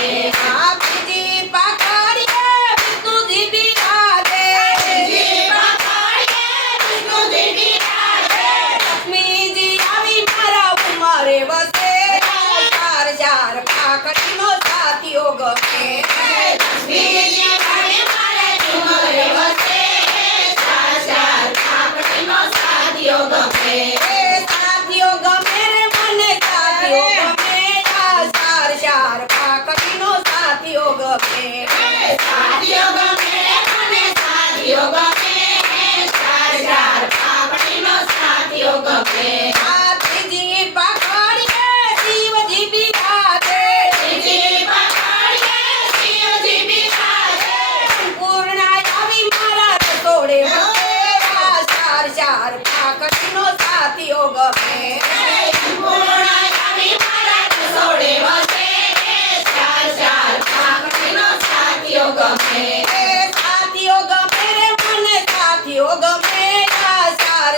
Amen. આ ત્રીજી પાકડીએ શિવજી બિરાજે પૂર્ણા આવી મારા રસોડે વસે આ સાર સાર કાકડીનો સાથીઓ ગમે એ સાથીઓ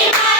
Happy.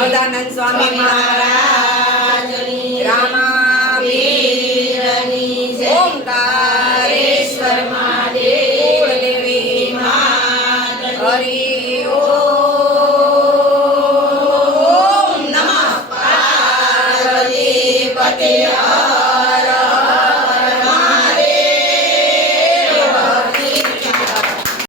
સહજાનંદ સ્વામી મહારાજની રામાવીરની ઓમકારેશ્વર મહાદેવ દેવી મા હરી Yeah.